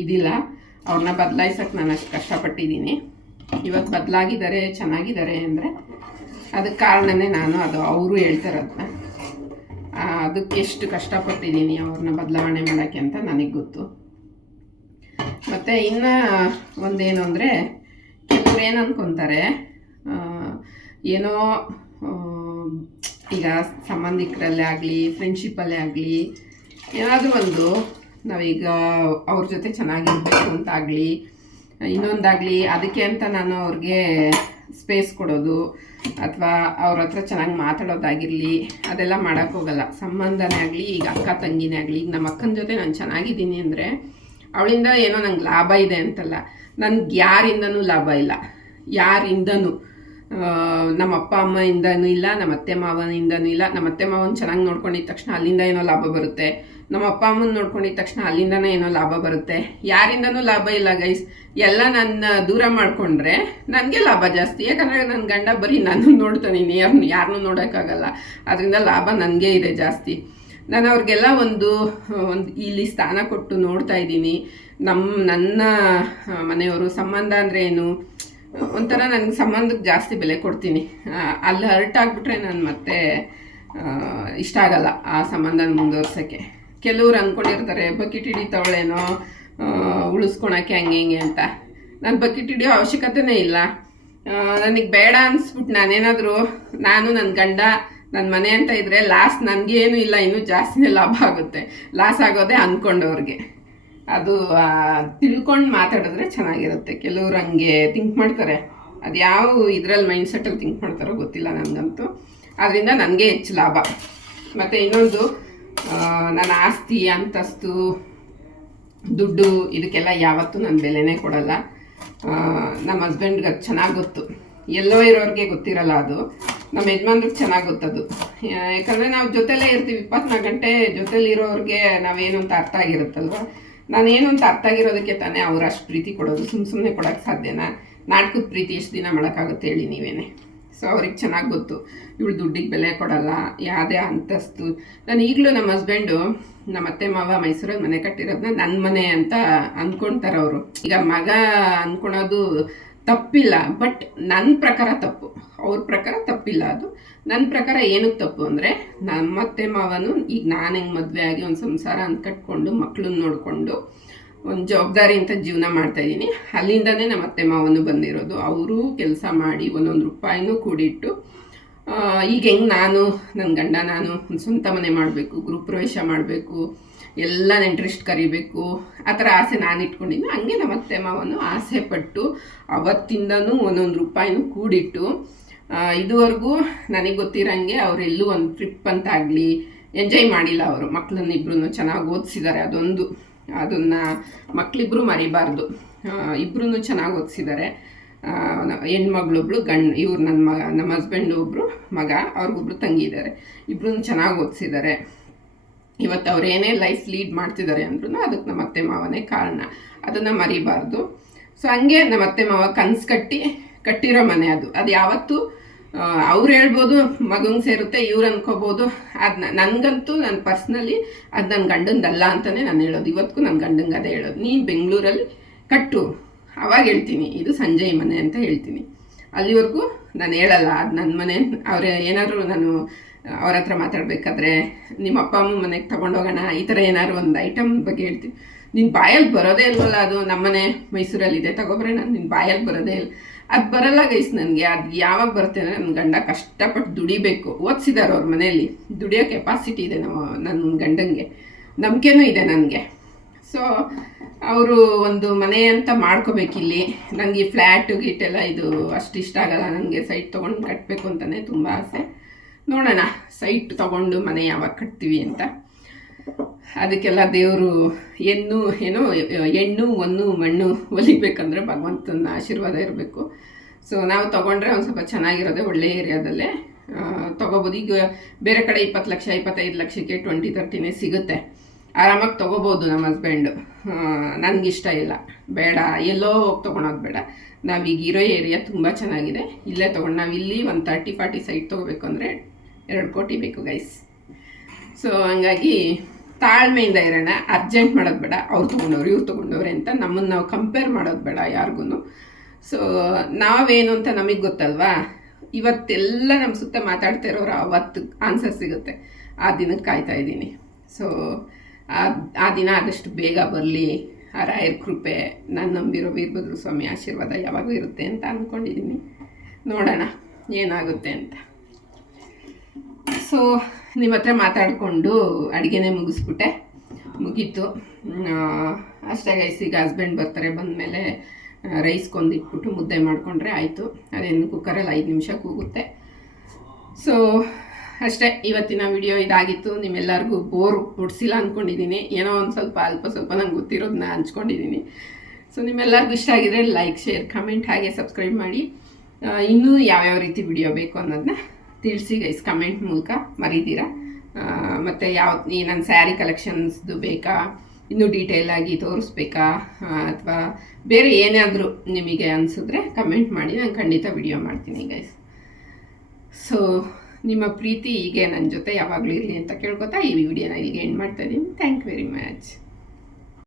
ಇದಿಲ್ಲ. ಅವ್ರನ್ನ ಬದಲಾಯಿಸೋಕ್ಕೆ ನಾನು ಅಷ್ಟು ಕಷ್ಟಪಟ್ಟಿದ್ದೀನಿ. ಇವತ್ತು ಬದಲಾಗಿದ್ದಾರೆ, ಚೆನ್ನಾಗಿದ್ದಾರೆ ಅಂದರೆ ಅದಕ್ಕೆ ಕಾರಣನೇ ನಾನು. ಅದು ಅವರು ಹೇಳ್ತಾರದನ್ನ. ಅದಕ್ಕೆ ಎಷ್ಟು ಕಷ್ಟಪಟ್ಟಿದ್ದೀನಿ ಅವ್ರನ್ನ ಬದಲಾವಣೆ ಮಾಡೋಕ್ಕೆ ಅಂತ ನನಗೆ ಗೊತ್ತು. ಮತ್ತು ಇನ್ನು ಒಂದೇನು ಅಂದರೆ ಕೆಲವ್ರು ಏನು ಅಂದ್ಕೊತಾರೆ, ಏನೋ ಈಗ ಸಂಬಂಧಿಕರಲ್ಲೇ ಆಗಲಿ, ಫ್ರೆಂಡ್ಶಿಪ್ಪಲ್ಲೇ ಆಗಲಿ, ಏನಾದರೂ ಒಂದು ನಾವೀಗ ಅವ್ರ ಜೊತೆ ಚೆನ್ನಾಗಿರ್ಬೇಕು ಅಂತಾಗಲಿ ಇನ್ನೊಂದಾಗಲಿ ಅದಕ್ಕೆ ಅಂತ ನಾನು ಅವ್ರಿಗೆ ಸ್ಪೇಸ್ ಕೊಡೋದು ಅಥವಾ ಅವ್ರ ಹತ್ರ ಚೆನ್ನಾಗಿ ಮಾತಾಡೋದಾಗಿರಲಿ ಅದೆಲ್ಲ ಮಾಡೋಕ್ಕೋಗಲ್ಲ. ಸಂಬಂಧನೇ ಆಗಲಿ, ಈಗ ಅಕ್ಕ ತಂಗಿನೇ ಆಗಲಿ, ಈಗ ನಮ್ಮ ಅಕ್ಕನ ಜೊತೆ ನಾನು ಚೆನ್ನಾಗಿದ್ದೀನಿ ಅಂದರೆ ಅವಳಿಂದ ಏನೋ ನಂಗೆ ಲಾಭ ಇದೆ ಅಂತಲ್ಲ, ನನಗೆ ಯಾರಿಂದನೂ ಲಾಭ ಇಲ್ಲ, ಯಾರಿಂದನೂ ನಮ್ಮ ಅಪ್ಪ ಅಮ್ಮಯಿಂದನೂ ಇಲ್ಲ, ನಮ್ಮ ಅತ್ತೆ ಮಾವನಿಂದನೂ ಇಲ್ಲ. ನಮ್ಮ ಅತ್ತೆ ಮಾವನ ಚೆನ್ನಾಗಿ ನೋಡ್ಕೊಂಡಿದ್ದ ತಕ್ಷಣ ಅಲ್ಲಿಂದ ಏನೋ ಲಾಭ ಬರುತ್ತೆ, ನಮ್ಮ ಅಪ್ಪ ಅಮ್ಮನ ನೋಡ್ಕೊಂಡಿದ್ದ ತಕ್ಷಣ ಅಲ್ಲಿಂದನೇ ಏನೋ ಲಾಭ ಬರುತ್ತೆ. ಯಾರಿಂದನೂ ಲಾಭ ಇಲ್ಲ ಗೈಸ್. ಎಲ್ಲ ನನ್ನ ದೂರ ಮಾಡಿಕೊಂಡ್ರೆ ನನಗೆ ಲಾಭ ಜಾಸ್ತಿ, ಯಾಕಂದರೆ ನನ್ನ ಗಂಡ ಬರೀ ನಾನು ನೋಡ್ತಾನೆ, ಯಾರನ್ನೂ ನೋಡೋಕ್ಕಾಗಲ್ಲ. ಅದರಿಂದ ಲಾಭ ನನಗೆ ಇದೆ ಜಾಸ್ತಿ. ನಾನು ಅವ್ರಿಗೆಲ್ಲ ಒಂದು ಇಲ್ಲಿ ಸ್ಥಾನ ಕೊಟ್ಟು ನೋಡ್ತಾ ಇದ್ದೀನಿ. ನನ್ನ ಮನೆಯವರು ಸಂಬಂಧ ಅಂದರೆ ಏನು, ಒಂಥರ ನನಗೆ ಸಂಬಂಧಕ್ಕೆ ಜಾಸ್ತಿ ಬೆಲೆ ಕೊಡ್ತೀನಿ. ಅಲ್ಲಿ ಹರ್ಟ್ ಆಗಿಬಿಟ್ರೆ ನಾನು ಮತ್ತೆ ಇಷ್ಟ ಆಗಲ್ಲ ಆ ಸಂಬಂಧನ ಮುಂದುವರ್ಸೋಕ್ಕೆ. ಕೆಲವ್ರು ಅಂದ್ಕೊಂಡಿರ್ತಾರೆ ಬಕೆಟ್ ಹಿಡಿತಾವಳೇನೋ ಉಳಿಸ್ಕೊಳಕ್ಕೆ ಹಂಗೆ ಹಿಂಗೆ ಅಂತ. ನಾನು ಬಕೆಟ್ ಹಿಡಿಯೋ ಅವಶ್ಯಕತೆನೇ ಇಲ್ಲ. ನನಗೆ ಬೇಡ ಅನಿಸ್ಬಿಟ್ಟು ನಾನು ನನ್ನ ಗಂಡ ನನ್ನ ಮನೆ ಅಂತ ಇದ್ದರೆ ಲಾಸ್ ನನಗೇನು ಇಲ್ಲ, ಇನ್ನೂ ಜಾಸ್ತಿನೇ ಲಾಭ ಆಗುತ್ತೆ. ಲಾಸ್ ಆಗೋದೇ ಅಂದ್ಕೊಂಡವ್ರಿಗೆ. ಅದು ತಿಳ್ಕೊಂಡು ಮಾತಾಡಿದ್ರೆ ಚೆನ್ನಾಗಿರುತ್ತೆ. ಕೆಲವ್ರು ಹಂಗೆ ಥಿಂಕ್ ಮಾಡ್ತಾರೆ, ಅದು ಯಾವ ಇದರಲ್ಲಿ ಮೈಂಡ್ಸೆಟ್ಟಲ್ಲಿ ಥಿಂಕ್ ಮಾಡ್ತಾರೋ ಗೊತ್ತಿಲ್ಲ ನನಗಂತೂ. ಅದರಿಂದ ನನಗೆ ಹೆಚ್ಚು ಲಾಭ. ಮತ್ತು ಇನ್ನೊಂದು, ನನ್ನ ಆಸ್ತಿ ಅಂತಸ್ತು ದುಡ್ಡು ಇದಕ್ಕೆಲ್ಲ ಯಾವತ್ತೂ ನಾನು ಬೆಲೆನೇ ಕೊಡಲ್ಲ. ನಮ್ಮ ಹಸ್ಬೆಂಡ್ಗೆ ಅದು ಚೆನ್ನಾಗಿ ಗೊತ್ತು. ಎಲ್ಲೋ ಇರೋರಿಗೆ ಗೊತ್ತಿರಲ್ಲ ಅದು, ನಮ್ಮ ಯಜಮಾನ್ರಿಗೆ ಚೆನ್ನಾಗಿ ಗೊತ್ತದು. ಯಾಕಂದರೆ ನಾವು ಜೊತೆಲೇ ಇರ್ತೀವಿ, 24 ಗಂಟೆ ಜೊತೆಲಿ ಇರೋರಿಗೆ ನಾವೇನು ಅಂತ ಅರ್ಥ ಆಗಿರುತ್ತಲ್ವ. ನಾನೇನು ಅಂತ ಅರ್ಥ ಆಗಿರೋದಕ್ಕೆ ತಾನೇ ಅವ್ರು ಅಷ್ಟು ಪ್ರೀತಿ ಕೊಡೋದು. ಸುಮ್ಮನೆ ಕೊಡೋಕ್ಕೆ ಸಾಧ್ಯನಾ? ನಾಟಕದ ಪ್ರೀತಿ ಎಷ್ಟು ದಿನ ಮಾಡೋಕ್ಕಾಗುತ್ತೆ ಹೇಳಿ ನೀವೇನೆ. ಸೊ ಅವ್ರಿಗೆ ಚೆನ್ನಾಗಿ ಗೊತ್ತು ಇವಳು ದುಡ್ಡಿಗೆ ಬೆಲೆ ಕೊಡಲ್ಲ, ಯಾವುದೇ ಅಂತಸ್ತು. ನಾನು ಈಗಲೂ ನಮ್ಮ ಹಸ್ಬೆಂಡು ನಮ್ಮ ಅತ್ತೆ ಮಾವ ಮೈಸೂರಲ್ಲಿ ಮನೆ ಕಟ್ಟಿರೋದನ್ನ ನನ್ನ ಮನೆ ಅಂತ ಅಂದ್ಕೊಳ್ತಾರೆ ಅವರು. ಈಗ ಮಗ ಅಂದ್ಕೊಳೋದು ತಪ್ಪಿಲ್ಲ, ಬಟ್ ನನ್ನ ಪ್ರಕಾರ ತಪ್ಪು, ಅವ್ರ ಪ್ರಕಾರ ತಪ್ಪಿಲ್ಲ. ಅದು ನನ್ನ ಪ್ರಕಾರ ಏನಕ್ಕೆ ತಪ್ಪು ಅಂದರೆ, ನಮ್ಮ ಅತ್ತೆ ಮಾವನು ಈಗ ನಾನು ಹೆಂಗೆ ಮದುವೆ ಆಗಿ ಒಂದು ಸಂಸಾರ ಅಂತ ಕಟ್ಕೊಂಡು ಮಕ್ಕಳನ್ನ ನೋಡಿಕೊಂಡು ಒಂದು ಜವಾಬ್ದಾರಿ ಅಂತ ಜೀವನ ಮಾಡ್ತಾಯಿದ್ದೀನಿ, ಅಲ್ಲಿಂದನೇ ನಮ್ಮ ಅತ್ತೆ ಮಾವನು ಬಂದಿರೋದು. ಅವರು ಕೆಲಸ ಮಾಡಿ ಒಂದೊಂದು ರೂಪಾಯಿನೂ ಕೂಡಿಟ್ಟು ಈಗ ಹೆಂಗೆ ನನ್ನ ಗಂಡ ನಾನು ಒಂದು ಸ್ವಂತ ಮನೆ ಮಾಡಬೇಕು, ಗೃಹಪ್ರವೇಶ ಮಾಡಬೇಕು, ಎಲ್ಲ ನೆಂಟ್ರಿಸ್ಟ್ ಕರಿಬೇಕು, ಆ ಥರ ಆಸೆ ನಾನು ಇಟ್ಕೊಂಡಿದ್ದೀನಿ. ಹಂಗೆ ನಮ್ಮ ಅತ್ತೆ ಮಾವನು ಆಸೆ ಪಟ್ಟು ಅವತ್ತಿಂದನೂ ಒಂದೊಂದು ರೂಪಾಯಿನೂ ಕೂಡಿಟ್ಟು ಇದುವರೆಗೂ ನನಗೆ ಗೊತ್ತಿರೋಂಗೆ ಅವರೆಲ್ಲೂ ಒಂದು ಟ್ರಿಪ್ ಅಂತ ಆಗಲಿ ಎಂಜಾಯ್ ಮಾಡಿಲ್ಲ. ಅವರು ಮಕ್ಕಳನ್ನಿಬ್ರು ಚೆನ್ನಾಗಿ ಓದಿಸಿದ್ದಾರೆ. ಅದನ್ನು ಮಕ್ಕಳಿಬ್ರು ಮರಿಬಾರ್ದು. ಇಬ್ಬರೂ ಚೆನ್ನಾಗಿ ಓದಿಸಿದ್ದಾರೆ. ಹೆಣ್ಮಗಳೊಬ್ಳು, ಇವ್ರು ನಮ್ಮ ಹಸ್ಬೆಂಡ್ ಒಬ್ಬರು ಮಗ, ಅವ್ರಿಗೊಬ್ರು ತಂಗಿ ಇದ್ದಾರೆ. ಇಬ್ಬರೂ ಚೆನ್ನಾಗಿ ಓದಿಸಿದ್ದಾರೆ. ಇವತ್ತು ಅವ್ರು ಏನೇ ಲೈಫ್ ಲೀಡ್ ಮಾಡ್ತಿದ್ದಾರೆ ಅಂದ್ರೂ ಅದಕ್ಕೆ ನಮ್ಮ ಅತ್ತೆ ಮಾವನೇ ಕಾರಣ. ಅದನ್ನು ಮರಿಬಾರ್ದು. ಸೊ ಹಂಗೆ ನಮ್ಮ ಅತ್ತೆ ಮಾವ ಕನಸು ಕಟ್ಟಿರೋ ಮನೆ ಅದು ಯಾವತ್ತೂ ಅವ್ರು ಹೇಳ್ಬೋದು ಮಗಂಗೆ ಸೇರುತ್ತೆ, ಇವ್ರು ಅನ್ಕೋಬೋದು. ಅದು ನನಗಂತೂ ನಾನು ಪರ್ಸ್ನಲಿ ಅದು ನನ್ನ ಗಂಡಂದಲ್ಲ ಅಂತಲೇ ನಾನು ಹೇಳೋದು. ಇವತ್ತಿಗೂ ನನ್ನ ಗಂಡಂಗೆ ಅದೇ ಹೇಳೋದು, ನೀನು ಬೆಂಗಳೂರಲ್ಲಿ ಕಟ್ಟು, ಅವಾಗ ಹೇಳ್ತೀನಿ ಇದು ಸಂಜಯ್ ಮನೆ ಅಂತ ಹೇಳ್ತೀನಿ. ಅಲ್ಲಿವರೆಗೂ ನಾನು ಹೇಳಲ್ಲ ಅದು ನನ್ನ ಮನೆ. ಅವ್ರು ಏನಾದರೂ ನಾನು ಅವ್ರ ಹತ್ರ ಮಾತಾಡಬೇಕಾದ್ರೆ ನಿಮ್ಮ ಅಪ್ಪ ಅಮ್ಮ ಮನೆಗೆ ತೊಗೊಂಡೋಗೋಣ ಈ ಥರ ಏನಾದ್ರು ಒಂದು ಐಟಮ್ ಬಗ್ಗೆ ಹೇಳ್ತೀನಿ, ನಿನ್ನ ಬಾಯಲ್ಲಿ ಬರೋದೇ ಇಲ್ವಲ್ಲ, ಅದು ನಮ್ಮನೆ ಮೈಸೂರಲ್ಲಿದೆ ತಗೊಬ್ರೆ, ನಾನು ನಿನ್ನ ಬಾಯಲ್ಲಿ ಬರೋದೇ ಇಲ್ಲ. ಅದು ಬರಲ್ಲ ಗೈಸ್ ನನಗೆ. ಅದು ಯಾವಾಗ ಬರುತ್ತೆ ಅಂದರೆ ನನ್ನ ಗಂಡ ಕಷ್ಟಪಟ್ಟು ದುಡಿಬೇಕು. ಓದಿಸಿದ್ದಾರೆ ಅವ್ರ ಮನೆಯಲ್ಲಿ, ದುಡಿಯೋ ಕೆಪಾಸಿಟಿ ಇದೆ ನನ್ನ ಗಂಡಂಗೆ, ನಂಬಿಕೆನೂ ಇದೆ ನನಗೆ. ಸೊ ಅವರು ಒಂದು ಮನೆ ಅಂತ ಮಾಡ್ಕೋಬೇಕಿಲ್ಲಿ. ನನಗೆ ಈ ಫ್ಲ್ಯಾಟು ಗೀಟೆಲ್ಲ ಇದು ಅಷ್ಟು ಇಷ್ಟ ಆಗಲ್ಲ. ನನಗೆ ಸೈಟ್ ತೊಗೊಂಡು ಕಟ್ಟಬೇಕು ಅಂತಲೇ ತುಂಬ ಆಸೆ. ನೋಡೋಣ ಸೈಟ್ ತೊಗೊಂಡು ಮನೆ ಯಾವಾಗ ಕಟ್ತೀವಿ ಅಂತ. ಅದಕ್ಕೆಲ್ಲ ದೇವರು ಹೆಣ್ಣು ಒಂದು ಮಣ್ಣು ಒಲಿಬೇಕಂದ್ರೆ ಭಗವಂತನ ಆಶೀರ್ವಾದ ಇರಬೇಕು. ಸೊ ನಾವು ತೊಗೊಂಡ್ರೆ ಒಂದು ಸ್ವಲ್ಪ ಚೆನ್ನಾಗಿರೋದೆ ಒಳ್ಳೆಯ ಏರಿಯಾದಲ್ಲೇ ತೊಗೋಬೋದು. ಈಗ ಬೇರೆ ಕಡೆ 20 ಲಕ್ಷ 25 ಲಕ್ಷಕ್ಕೆ 20-30 ಸಿಗುತ್ತೆ, ಆರಾಮಾಗಿ ತೊಗೋಬೋದು. ನಮ್ಮ ಹಸ್ಬೆಂಡು ನನಗಿಷ್ಟ ಇಲ್ಲ, ಬೇಡ ಎಲ್ಲೋ ಹೋಗಿ ತೊಗೊಳೋದು ಬೇಡ, ನಾವೀಗ ಇರೋ ಏರಿಯಾ ತುಂಬ ಚೆನ್ನಾಗಿದೆ, ಇಲ್ಲೇ ತೊಗೊಂಡು ನಾವಿಲ್ಲಿ ಒಂದು 30-40 ಸೈಟ್ ತೊಗೋಬೇಕು ಅಂದರೆ 2 ಕೋಟಿ ಬೇಕು ಗೈಸ್. ಸೊ ಹಂಗಾಗಿ ತಾಳ್ಮೆಯಿಂದ ಇರೋಣ, ಅರ್ಜೆಂಟ್ ಮಾಡೋದು ಬೇಡ. ಅವ್ರು ತೊಗೊಂಡವ್ರು ಇವ್ರು ತೊಗೊಂಡವ್ರೆ ಅಂತ ನಮ್ಮನ್ನು ನಾವು ಕಂಪೇರ್ ಮಾಡೋದು ಬೇಡ ಯಾರಿಗೂ. ಸೊ ನಾವೇನು ಅಂತ ನಮಗೆ ಗೊತ್ತಲ್ವಾ. ಇವತ್ತೆಲ್ಲ ನಮ್ಮ ಸುತ್ತ ಮಾತಾಡ್ತಾ ಇರೋರು ಅವತ್ತು ಆನ್ಸರ್ ಸಿಗುತ್ತೆ. ಆ ದಿನಕ್ಕೆ ಕಾಯ್ತಾ ಇದ್ದೀನಿ. ಸೊ ಆ ದಿನ ಆದಷ್ಟು ಬೇಗ ಬರಲಿ. ಆ ರಾಯರ ಕೃಪೆ, ನಾನು ನಂಬಿರೋ ವೀರಭದ್ರ ಸ್ವಾಮಿ ಆಶೀರ್ವಾದ ಯಾವಾಗೂ ಇರುತ್ತೆ ಅಂತ ಅಂದ್ಕೊಂಡಿದ್ದೀನಿ. ನೋಡೋಣ ಏನಾಗುತ್ತೆ ಅಂತ. ಸೊ ನಿಮ್ಮ ಹತ್ರ ಮಾತಾಡಿಕೊಂಡು ಅಡುಗೆನೇ ಮುಗಿಸ್ಬಿಟ್ಟೆ, ಮುಗೀತು. ಅಷ್ಟೇ ಗೈಸ್. ಈಗ ಹಸ್ಬೆಂಡ್ ಬರ್ತಾರೆ, ಬಂದಮೇಲೆ ರೈಸ್ ಕೊಂದಿಟ್ಬಿಟ್ಟು ಮುದ್ದೆ ಮಾಡಿಕೊಂಡ್ರೆ ಆಯಿತು. ಅದೇನು ಕುಕ್ಕರಲ್ಲಿ 5 ನಿಮಿಷ ಕೂಗುತ್ತೆ. ಸೊ ಅಷ್ಟೇ, ಇವತ್ತಿನ ವಿಡಿಯೋ ಇದಾಗಿತ್ತು. ನಿಮ್ಮೆಲ್ಲರಿಗೂ ಬೋರ್ ಹೊಡ್ಸಿಲ್ಲ ಅಂದ್ಕೊಂಡಿದ್ದೀನಿ. ಏನೋ ಒಂದು ಅಲ್ಪ ಸ್ವಲ್ಪ ನಂಗೆ ಗೊತ್ತಿರೋದನ್ನ ಹಂಚ್ಕೊಂಡಿದ್ದೀನಿ. ಸೊ ನಿಮ್ಮೆಲ್ಲರಿಗೂ ಇಷ್ಟ ಆಗಿದ್ರೆ ಲೈಕ್, ಶೇರ್, ಕಮೆಂಟ್ ಹಾಗೆ ಸಬ್ಸ್ಕ್ರೈಬ್ ಮಾಡಿ. ಇನ್ನೂ ಯಾವ್ಯಾವ ರೀತಿ ವಿಡಿಯೋ ಬೇಕು ಅನ್ನೋದನ್ನ ತಿಳಿಸಿ ಗೈಸ್, ಕಮೆಂಟ್ ಮೂಲಕ ಮರೀದಿರ. ಮತ್ತು ನನ್ನ ಸ್ಯಾರಿ ಕಲೆಕ್ಷನ್ಸ್ದು ಬೇಕಾ, ಇನ್ನೂ ಡೀಟೇಲಾಗಿ ತೋರಿಸ್ಬೇಕಾ, ಅಥವಾ ಬೇರೆ ಏನಾದರೂ ನಿಮಗೆ ಅನಿಸಿದ್ರೆ ಕಮೆಂಟ್ ಮಾಡಿ, ನಾನು ಖಂಡಿತ ವಿಡಿಯೋ ಮಾಡ್ತೀನಿ ಗೈಸ್. ಸೊ ನಿಮ್ಮ ಪ್ರೀತಿ ಹೀಗೆ ನನ್ನ ಜೊತೆ ಯಾವಾಗಲೂ ಇರಲಿ ಅಂತ ಕೇಳ್ಕೊತಾ ಈ ವಿಡಿಯೋನ ಇಲ್ಲಿಗೆ ಎಂಡ್ ಮಾಡ್ತಾ ಇದ್ದೀನಿ. Thank you very much.